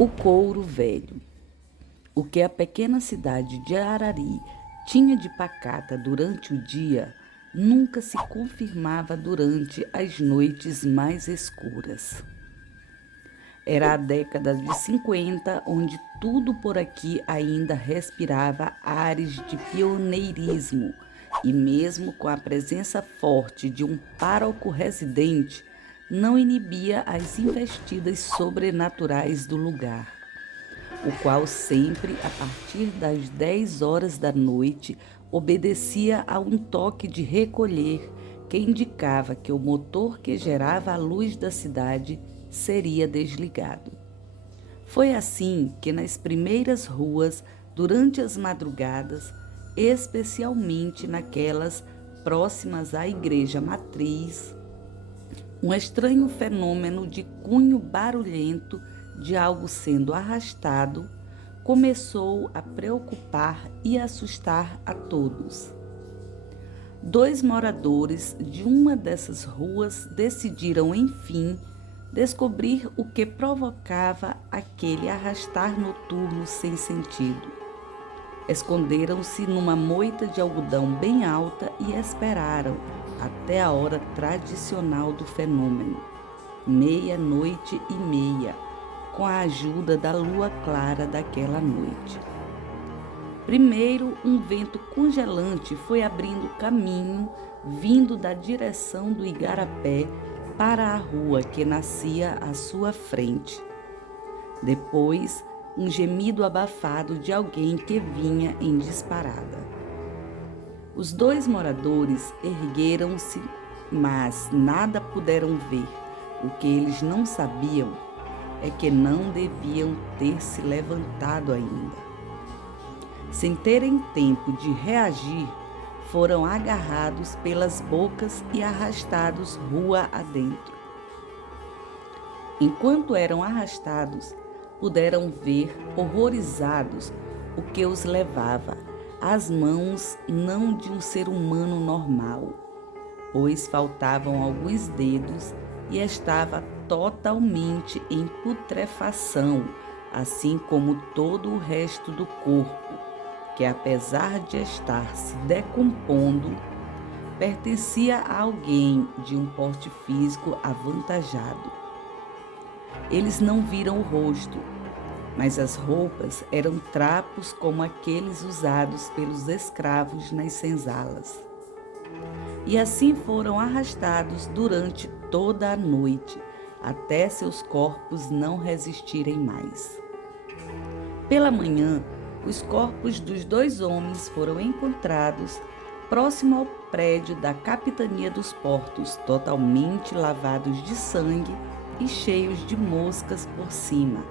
O couro velho. O que a pequena cidade de Arari tinha de pacata durante o dia, nunca se confirmava durante as noites mais escuras. Era a década de 50, onde tudo por aqui ainda respirava ares de pioneirismo, e mesmo com a presença forte de um pároco residente, não inibia as investidas sobrenaturais do lugar, o qual sempre, a partir das 10 horas da noite, obedecia a um toque de recolher que indicava que o motor que gerava a luz da cidade seria desligado. Foi assim que nas primeiras ruas, durante as madrugadas, especialmente naquelas próximas à igreja matriz, um estranho fenômeno de cunho barulhento de algo sendo arrastado começou a preocupar e assustar a todos. 2 moradores de uma dessas ruas decidiram, enfim, descobrir o que provocava aquele arrastar noturno sem sentido. Esconderam-se numa moita de algodão bem alta e esperaram até a hora tradicional do fenômeno, 00:30, com a ajuda da lua clara daquela noite. Primeiro, um vento congelante foi abrindo caminho, vindo da direção do igarapé para a rua que nascia à sua frente. Depois, um gemido abafado de alguém que vinha em disparada. Os 2 moradores ergueram-se, mas nada puderam ver. O que eles não sabiam é que não deviam ter se levantado ainda. Sem terem tempo de reagir, foram agarrados pelas bocas e arrastados rua adentro. Enquanto eram arrastados, puderam ver, horrorizados, o que os levava, as mãos não de um ser humano normal, pois faltavam alguns dedos e estava totalmente em putrefação, assim como todo o resto do corpo, que apesar de estar se decompondo, pertencia a alguém de um porte físico avantajado. Eles não viram o rosto, mas as roupas eram trapos como aqueles usados pelos escravos nas senzalas. E assim foram arrastados durante toda a noite, até seus corpos não resistirem mais. Pela manhã, os corpos dos 2 homens foram encontrados próximo ao prédio da Capitania dos Portos, totalmente lavados de sangue e cheios de moscas por cima.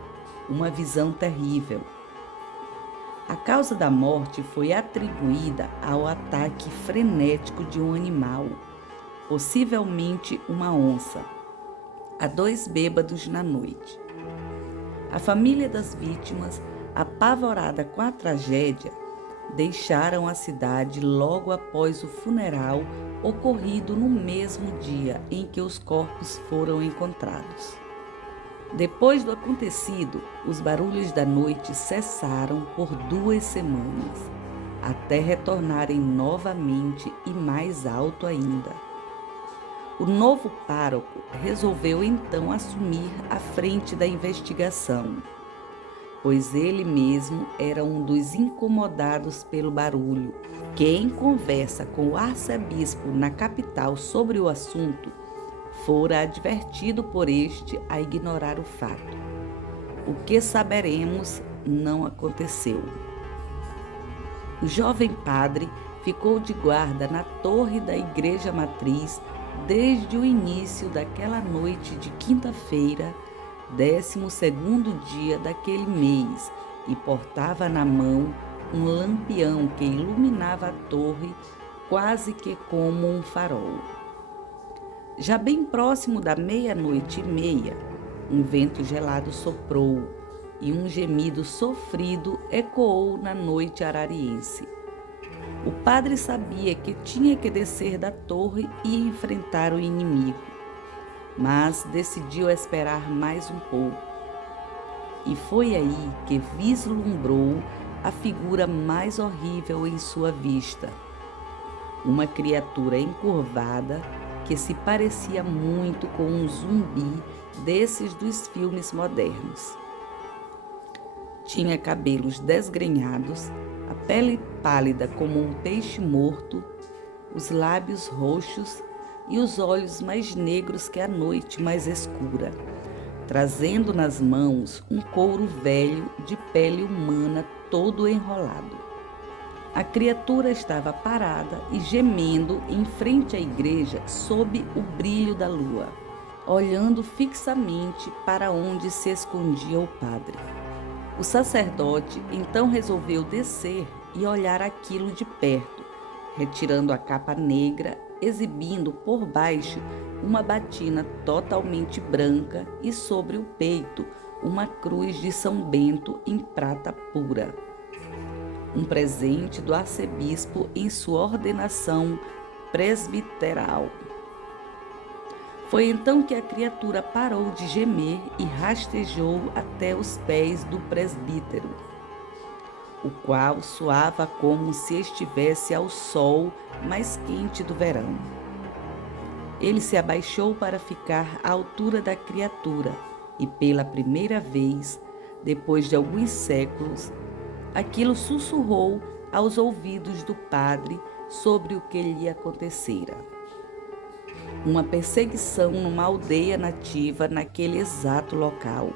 Uma visão terrível. A causa da morte foi atribuída ao ataque frenético de um animal, possivelmente uma onça, a 2 bêbados na noite. A família das vítimas, apavorada com a tragédia, deixaram a cidade logo após o funeral ocorrido no mesmo dia em que os corpos foram encontrados. Depois do acontecido, os barulhos da noite cessaram por 2 semanas, até retornarem novamente e mais alto ainda. O novo pároco resolveu então assumir a frente da investigação, pois ele mesmo era um dos incomodados pelo barulho, que em conversa com o arcebispo na capital sobre o assunto, fora advertido por este a ignorar o fato. O que saberemos não aconteceu. O jovem padre ficou de guarda na torre da igreja matriz desde o início daquela noite de quinta-feira, 12º dia daquele mês, e portava na mão um lampião que iluminava a torre quase que como um farol. Já bem próximo da 00:30, um vento gelado soprou e um gemido sofrido ecoou na noite arariense. O padre sabia que tinha que descer da torre e enfrentar o inimigo, mas decidiu esperar mais um pouco. e foi aí que vislumbrou a figura mais horrível em sua vista. Uma criatura encurvada que se parecia muito com um zumbi desses dos filmes modernos. Tinha cabelos desgrenhados, a pele pálida como um peixe morto, os lábios roxos e os olhos mais negros que a noite mais escura, trazendo nas mãos um couro velho de pele humana todo enrolado. A criatura estava parada e gemendo em frente à igreja sob o brilho da lua, olhando fixamente para onde se escondia o padre. O sacerdote então resolveu descer e olhar aquilo de perto, retirando a capa negra, exibindo por baixo uma batina totalmente branca e sobre o peito uma cruz de São Bento em prata pura. Um presente do arcebispo em sua ordenação presbiteral. Foi então que a criatura parou de gemer e rastejou até os pés do presbítero, o qual suava como se estivesse ao sol mais quente do verão. Ele se abaixou para ficar à altura da criatura e, pela primeira vez, depois de alguns séculos, aquilo sussurrou aos ouvidos do padre sobre o que lhe acontecera. Uma perseguição numa aldeia nativa naquele exato local,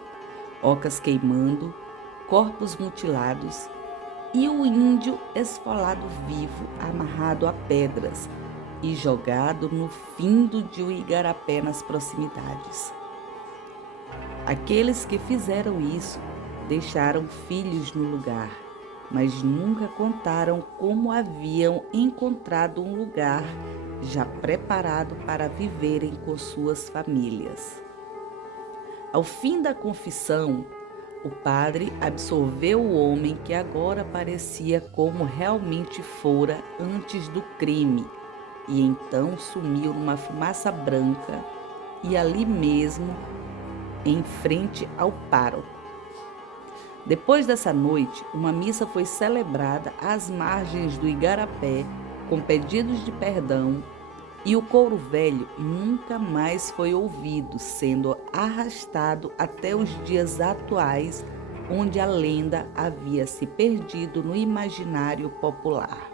ocas queimando, corpos mutilados e o índio esfolado vivo, amarrado a pedras e jogado no findo de um igarapé nas proximidades. Aqueles que fizeram isso deixaram filhos no lugar, mas nunca contaram como haviam encontrado um lugar já preparado para viverem com suas famílias. Ao fim da confissão, o padre absolveu o homem que agora parecia como realmente fora antes do crime, e então sumiu numa fumaça branca e ali mesmo, em frente ao pároco. Depois dessa noite, uma missa foi celebrada às margens do igarapé, com pedidos de perdão, e o couro velho nunca mais foi ouvido, sendo arrastado até os dias atuais, onde a lenda havia se perdido no imaginário popular.